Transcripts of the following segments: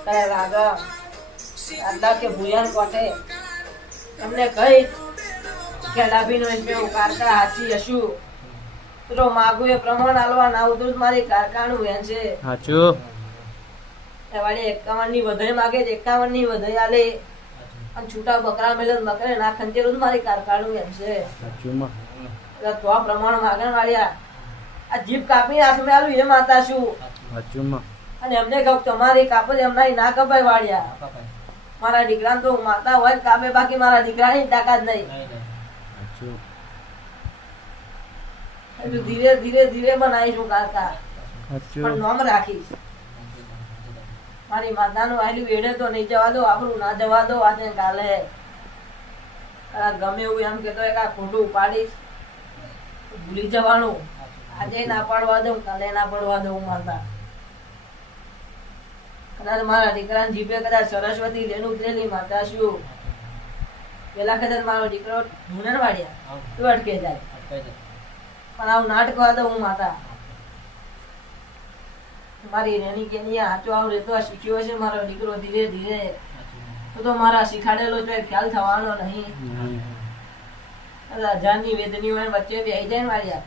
કરે લાગા આટલા કે ભૂયાન કોઠે એમને કહી કે ડાભીનો એટલે હું કારકા હાચી હશું તો માગું એ પ્રમાણ આલવા ના ઉદુર મારી કારકાનું વેન છે સાચું એ વાળી 51 ની વધારે માગે 51 ની વધારે આલે અને છૂટા બકરા મેલે બકરે ના ખંજેરું મારી કારકાનું વેન છે સાચું માં એટલે તો આ પ્રમાણ માગે વાળ્યા આ જીભ કાપી હાથમાં આલું એ માતા શું સાચું માં અને એમને કહું તમારી કાપડ એમના ના કપાય વાળ્યા મારા દીકરાને તો માતા હોય કાપે બાકી મારા દીકરાની તાકાત નહીં સાચું એટલે ધીરે ધીરે ધીરે બનાવીશું કાકા સાચું પણ નામ રાખીશ મારી માતાનું આયલું વેડે તો નહીં જવા દો આપણું ના જવા દો આજે કાલે ગમે એવું એમ કેતો એક આ ખોટું ઉપાડીશ ભૂલી જવાનું આજે ના પાડવા દઉં કાલે ના પડવા દઉં માતા કદાચ મારા દીકરાને જીભે કદાચ સરસ્વતી રેણુ ઉતરેલી માતા શું પેલા કદાચ મારો દીકરો ધૂનર વાળ્યા તો અટકે જાય પણ આવું નાટકવા દઉં હું માતા મારી રેની કે હાચો આવ રેતો શીખ્યો છે મારો દીકરો ધીરે ધીરે તો મારા શીખાડેલો છે ખ્યાલ થવાનો નહીં જાનની વેદની હોય વચ્ચે બેસી જાય ને માર્યા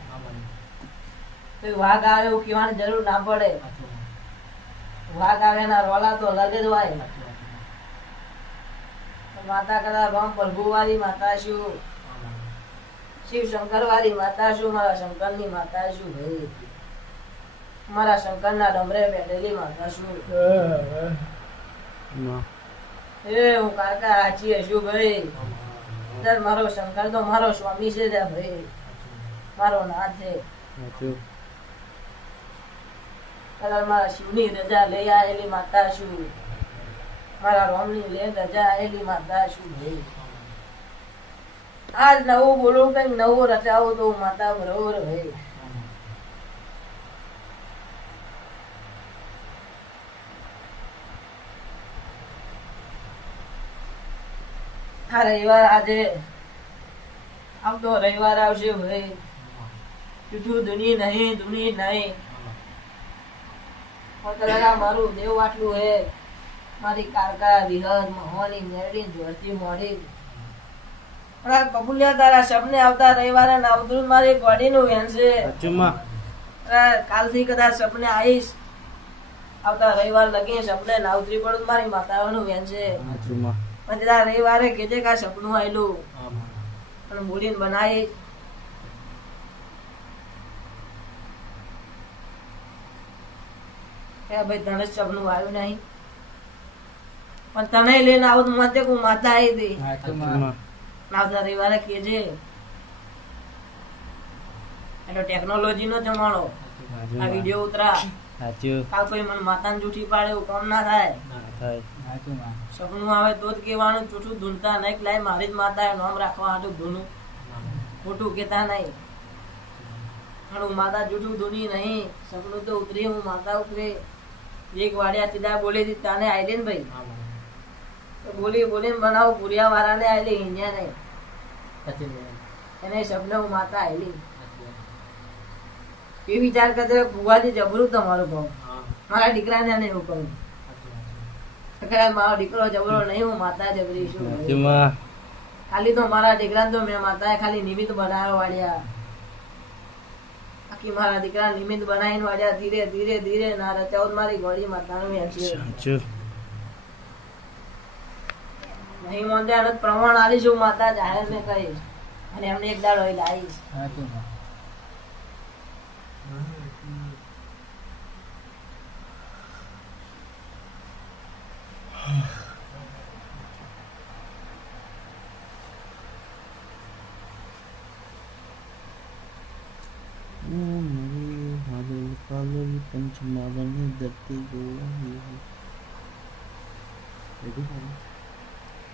કોઈ વાઘ આવે એવું કહેવાની જરૂર ના પડે વાઘ આવે ના રોલા તો લગે જ હોય માતા કદા રામ પ્રભુ વાળી માતા શું શિવ શંકર વાળી માતા શું મારા શંકર ની માતા શું ભાઈ મારા શંકર ના ડમરે બેઠેલી માતા શું એ હું કાકા હાચી હશું ભાઈ મારો શંકર તો મારો સ્વામી છે ભાઈ મારો નાથ છે મારા શિવની રજા લઈ આવેલી માતા શું મારા રોમની લે રજા આવેલી માતા શું ભાઈ આજ નવું બોલું કઈક નવું રચાવું તો માતા બરોબર ભાઈ આ રવિવાર આજે આમ તો રવિવાર આવશે ભાઈ જુઠું દુની નહીં મારું દેવ આટલું હે મારી કારકા વિહદ મહોની મેરડી જોરથી મોડી કબૂલ્યા તારા સપને આવતા રવિવારે નાવદુર મારી ગોડીનું વેન છે કાલથી કદાચ સપને આવીશ આવતા રવિવાર લગી સપને નાવદરી પડું મારી માતાઓનું વેન છે રવિવારે કીધે કા સપનું આવેલું અને મૂડીને બનાવી ભાઈ તને સપનું આવ્યું નહીં પણ તને લઈને આવું મતે હું માતા આવી હતી આવતા રવિવારે કેજે એટલે ટેકનોલોજી નો જમાનો આ વિડીયો ઉતરા કાલ કોઈ મને માતાને જૂઠી પાડે એવું કામ ના થાય સપનું આવે તો જ કેવાનું જૂઠું ધૂનતા નહીં લાય મારી જ માતા નામ રાખવા હાટું ધૂનું ખોટું કેતા નહીં પણ હું માતા જૂઠું ધૂની નહીં સપનું તો ઉતરી હું માતા ઉતરે એક વાડિયા સીધા બોલી દી તાને આઈ ને ભાઈ બોલી બોલીને બનાવું પુરિયા વાળાને આવેલી હિન્યા નહીં એને સપને હું માતા આવેલી એ વિચાર કરતો ભુવાજી જબરું તમારું કહું મારા દીકરાને એને એવું કહું મારો દીકરો જબરો નહીં હું માતા જબરી છું ખાલી તો મારા દીકરા તો મેં માતા ખાલી નિમિત્ત બનાવ્યો વાળ્યા આખી મારા દીકરા નિમિત્ત બનાવીને વાળ્યા ધીરે ધીરે ધીરે ના રચાવ મારી ગોળી માતાનું નહીં મોંધે પ્રમાણ આલીશું માતા જાહેર ને કહીશ અને એમને એક દાડો લાવીશ पंचमाला धरती गो